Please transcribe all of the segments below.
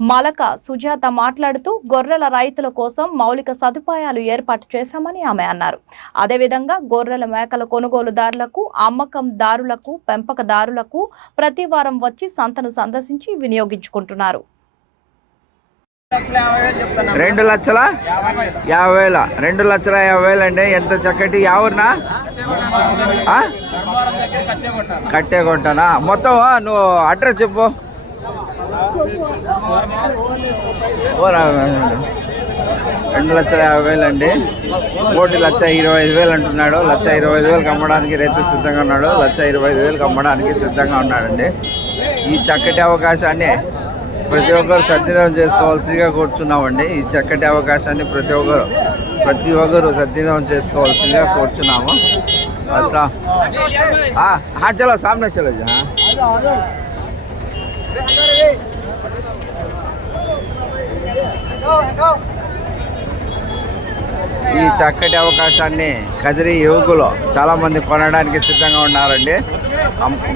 Malaka Sujatha మాట్లాడుతూ గొర్రెల రైతుల కోసం మౌలిక సదుపాయాలు ఏర్పాటు చేశామని ఆమె అన్నారు. అదేవిధంగా గొర్రెల మేకల కొనుగోలుదారులకు అమ్మకందారులకు పెంపకదారులకు ప్రతి వారం వచ్చి సంతను సందర్శించి వినియోగించుకుంటున్నారు. రెండు లక్షల యాభై వేల రెండు లక్షల యాభై వేలు అండి ఎంత చక్కటి యావునా కట్టే కొట్టానా? మొత్తం నువ్వు అడ్రస్ చెప్పు. రెండు లక్షల యాభై వేలు అండి. కోటి లక్ష ఇరవై ఐదు వేలు అంటున్నాడు. లక్ష ఇరవై ఐదు వేలు కమ్మడానికి రైతు సిద్ధంగా ఉన్నాడు. లక్ష ఇరవై ఐదు వేలు కమ్మడానికి సిద్ధంగా ఉన్నాడండి. ఈ చక్కటి అవకాశాన్ని ప్రతి ఒక్కరు సద్వినియోగం చేసుకోవాల్సిందిగా కూర్చున్నామండి. ఈ చక్కటి అవకాశాన్ని ప్రతి ఒక్కరు ప్రతి ఒక్కరు సద్వినియోగం చేసుకోవాల్సిందిగా కూర్చున్నాము. అట్లా. చలో సామ్ చలో చక్కటి అవకాశాన్ని కదిరి యువకులు చాలా మంది కొనడానికి సిద్ధంగా ఉన్నారండి.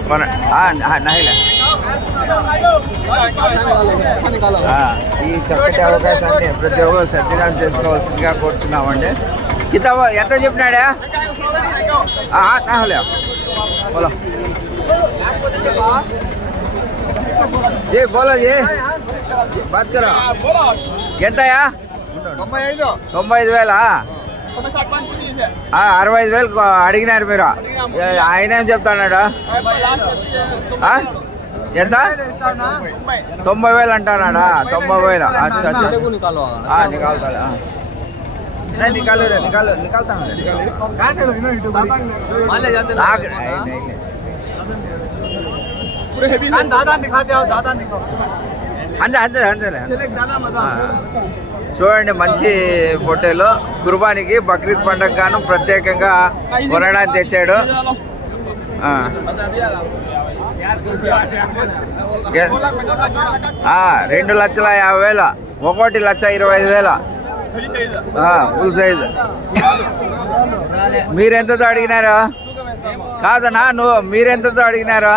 కొన ఆ, ఈ చక్కటి అవకాశాన్ని ప్రతి ఒక్కరు సద్వినియోగం చేసుకోవాల్సిందిగా కోరుతున్నామండి ఇంత ఎంత చెప్పినాడా? ఆ, కాహలే బోలో. జీ బోలో జీ బాత్ ఎంతయా తొంభై ఐదు వేలా? అరవై ఐదు వేలు అడిగినారు మీరు. ఆయన ఏం చెప్తాడు ఎంత? తొంభై వేలు అంటాడా తొంభై వేలు. అచ్చా అచ్చా. నికాలు నికాలు నికాలు నికాలుతా దాదా నిఖాతే దాదా అంతే అంతే అంతేలే. చూడండి మంచి పొట్టేలు కుర్బానికి బక్రీద్ పండుగ గాను ప్రత్యేకంగా కొనడానికి తెచ్చాడు. రెండు లక్షల యాభై వేల ఒకటి లక్ష ఇరవై ఐదు వేల. ఫుల్ సైజ్ మీరెంతతో అడిగినారు? కాదనా నువ్వు మీరెంతతో అడిగినారు?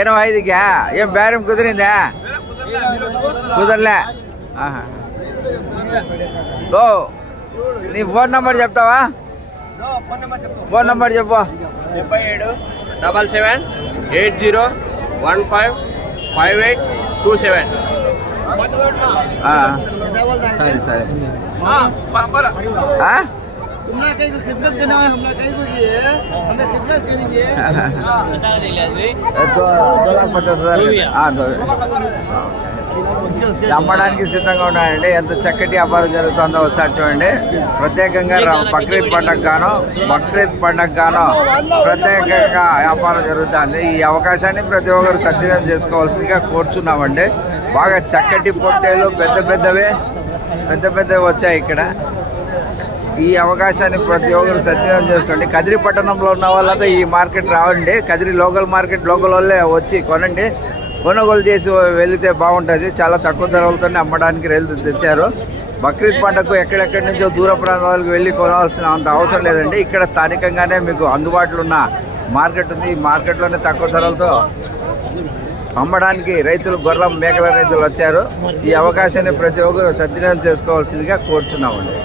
ఎనభై ఐదుకా ఏం బేరం కుదిరిందా? కుదరలే. ఓ నీ ఫోన్ నంబర్ చెప్తావా? ఫోన్ నంబర్ చెప్పు. డెబ్బై ఏడు double seven eight zero one five five eight two seven. ఆ. సరే సరే. అమ్మడానికి సిద్ధంగా ఉన్నాయండి ఎంత చక్కటి వ్యాపారం జరుగుతుందో ఒకసారి చూడండి ప్రత్యేకంగా బక్రీద్ పండగ గాను బక్రీద్ పండగ గాను ప్రత్యేకంగా వ్యాపారం జరుగుతుంది ఈ అవకాశాన్ని ప్రతి ఒక్కరు సద్వినియోగం చేసుకోవాల్సిందిగా కోరుచున్నామండి బాగా చక్కటి పొట్టేలు పెద్ద పెద్దవే పెద్ద పెద్దవి వచ్చాయి ఇక్కడ ఈ అవకాశాన్ని ప్రతి ఒక్కరు సద్వినియోగం చేసుకోండి కదిరి పట్టణంలో ఉన్న వాళ్ళంతా ఈ మార్కెట్ రావండి. కదిరి లోకల్ మార్కెట్ లోకల్ వాళ్ళే వచ్చి కొనండి. కొనుగోలు చేసి వెళితే బాగుంటుంది. చాలా తక్కువ ధరలతోనే అమ్మడానికి రైలు తెచ్చారు. బక్రీద్ పంటకు ఎక్కడెక్కడి నుంచో దూర ప్రాంతాలకు వెళ్ళి కొనవలసిన అంత అవసరం లేదండి. ఇక్కడ స్థానికంగానే మీకు అందుబాటులో ఉన్న మార్కెట్ ఉంది. ఈ మార్కెట్లోనే తక్కువ ధరలతో అమ్మడానికి రైతులు గొర్రెల మేకల రైతులు వచ్చారు. ఈ అవకాశాన్ని ప్రతి ఒక్కరు సద్వినియోగం చేసుకోవాల్సిందిగా కోరుతున్నామండి.